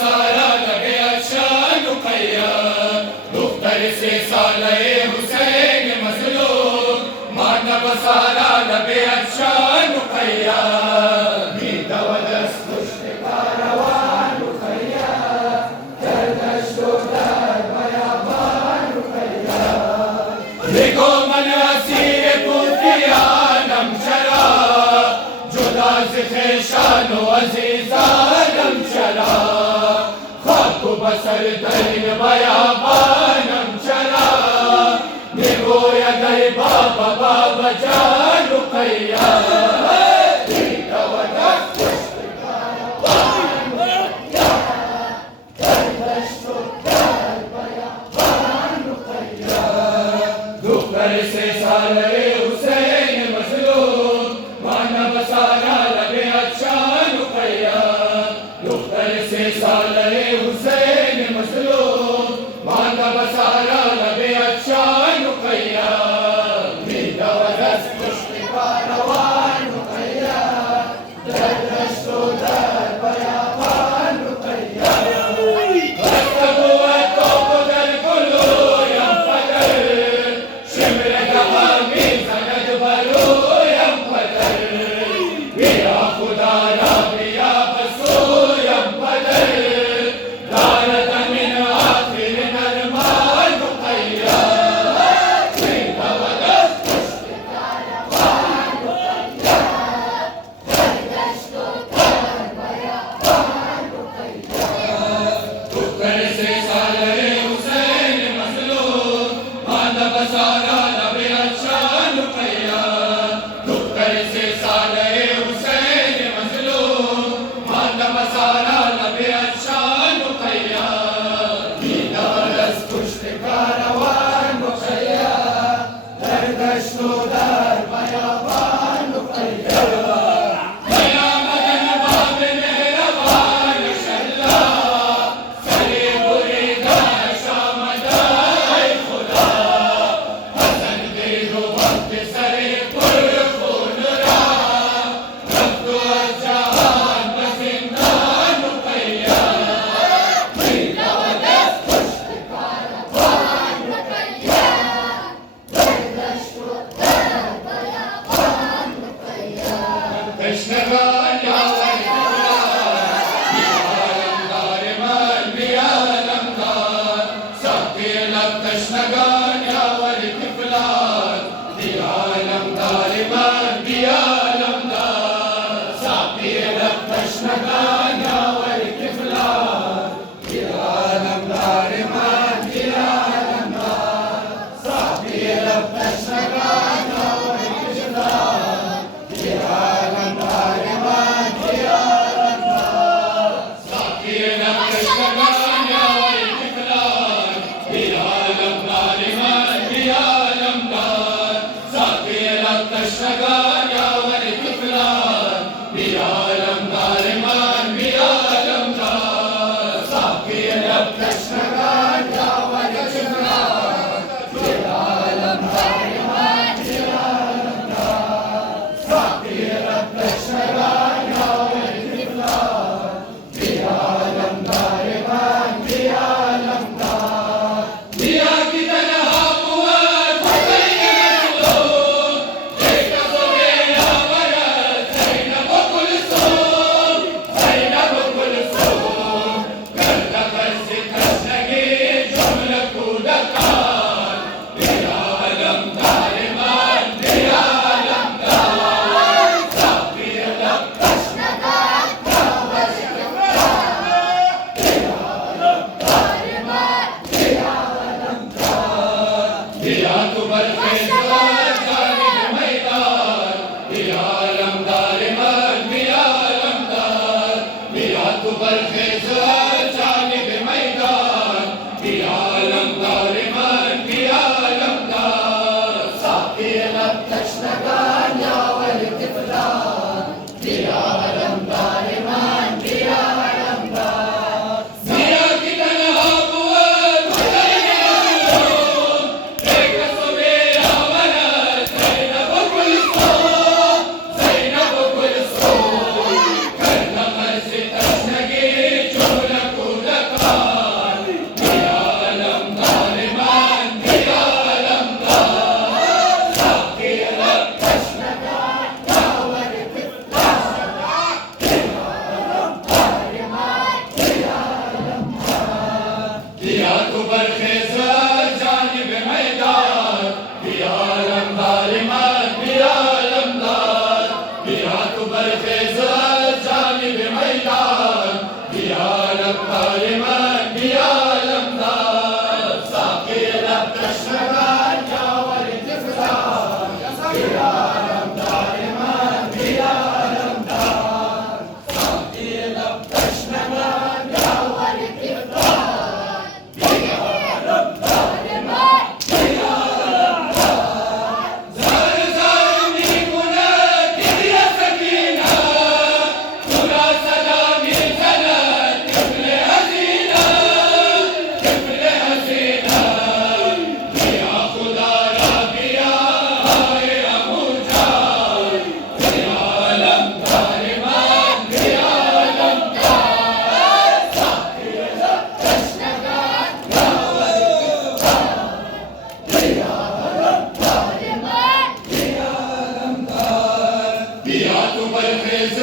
बसारा लगे अच्छा नुकैया दुख्तर से साले हुसैन मजलूम माना बसारा लगे अच्छा नुकैया देखो मन असीर पूतिया नम शरा जुदा से शानो अजीजा नम शरा खाक बसर तरीन बयाबानम शरा देखो यदय बाबा बाबा जान रुकैया से साले हुसैन मजलूम माना बसारा लगे अच्छा नुकैया दुख्तर से साले हुसैन मजलूम माना बसारा लगे अच्छा नुकैया तू बरखेज़ जानिब मैदान, दिया अलमदार इमाम, दिया अलमदार, दिया तू बरखेज़ जानिब मैदान, दिया अलमदार इमाम, दिया अलमदार, साक़ी लब तशनगान या वलिद फ़िज़ान, दिया अलमदार इमाम, दिया अलमदार, साक़ी लब तशनगान या वलिद फ़िज़ान, दिया अलमदार इमाम, दिया अलमदार, ज़र ज़र मी कुनत दिया सकीना, तुरा सलामी ज़नत इब्ने हसीना, इब्ने हसीना, दिया खुदा रा दिया हाय अबू जान, दिया अलमदार इमाम, दिया अलमदार, साक़ी लब तशनगान या वलिद फ़िज़ान, दिया अलमदार इमाम, दिया अलमदार, दिया तू बरखेज़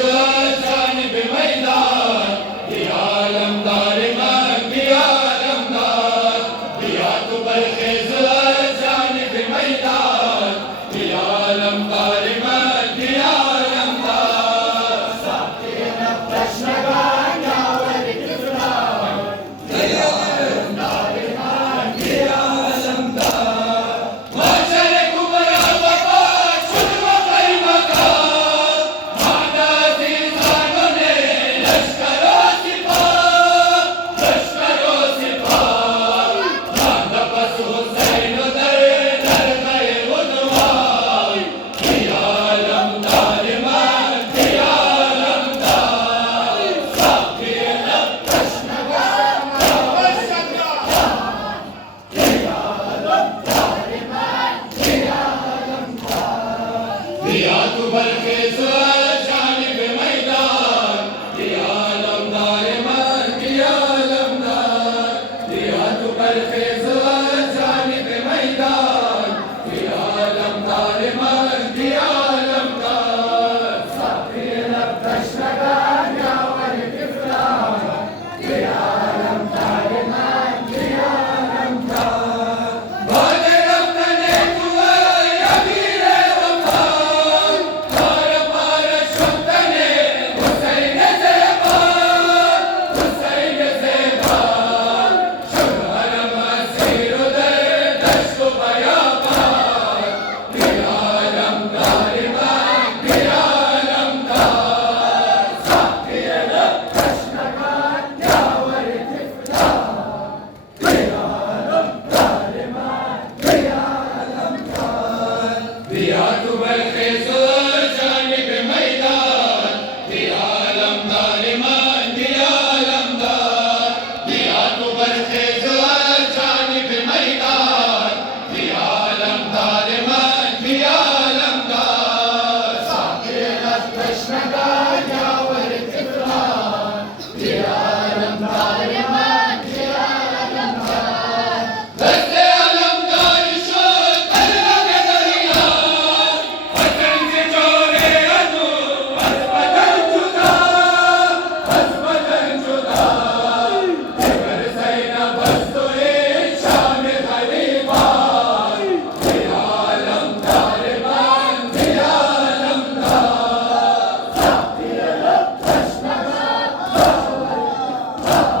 जानिब मैदान, दिया अलमदार इमाम, दिया अलमदार, दिया तू बरखेज़ जानिब मैदान, दिया अलमदार इमाम, दिया अलमदार, साक़ी लब तशनगान या वलिद फ़िज़ान, दिया अलमदार इमाम, दिया अलमदार, माशर कुबरा वफ़ा शुद व क़ैमका, माना अज़ीज़ानों ने लश्कर व सिपाह, लश्कर व सिपाह, माना बस हुसैन दर दर गए उद्वान, दिया अलमदार इमाम, दिया अलमदार, साक़ी लब तशनगान या वलिद फ़िज़ान, दिया अलमदार इमाम, दिया अलमदार, दिया तू बरखेज़ जानिब मैदान, दिया अलमदार इमाम, दिया अलमदार, दिया तू बरखेज़ जानिब मैदान, दिया अलमदार इमाम, दिया अलमदार, साक़ी लब तशनगान या वलिद फ़िज़ान, दिया अलमदार इमाम, दिया अलमदार, बादे रफ़्तने तुआ या वीरे वफ़ान, पार पार शुक्तने हुसैन ज़ेबान, हुसैन ज़ेबान, शुभ अलम असीर दर दश्त व बयाबान, दिया अलमदार इमाम, दिया अलमदार, साक़ी लब तशनगान या वलिद फ़िज़ान, दिया अलमदार इमाम, दिया अलमदार, दिया तू बरखेज़ जानिब मैदान, दिया अलमदार इमाम, दिया अलमदार, दिया तू बरखेज़ जानिब मैदान, दिया अलमदार इमाम, दिया अलमदार, साक़ी लब तशनगान या वलिद फ़िज़ान, दिया अलमदार इमाम, दिया अलमदार, दस्ते अलमदार शोध कर लगे दरिया, वतन से जोड़े अनु बस बदन जुदा, बस बदन जुदा, जिगर सैना बस तो शाम ग़रीबान, दिया अलमदार इमाम, दिया अलमदार, साक़ी लब तशनगान या वलिद फ़िज़ान,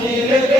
Amir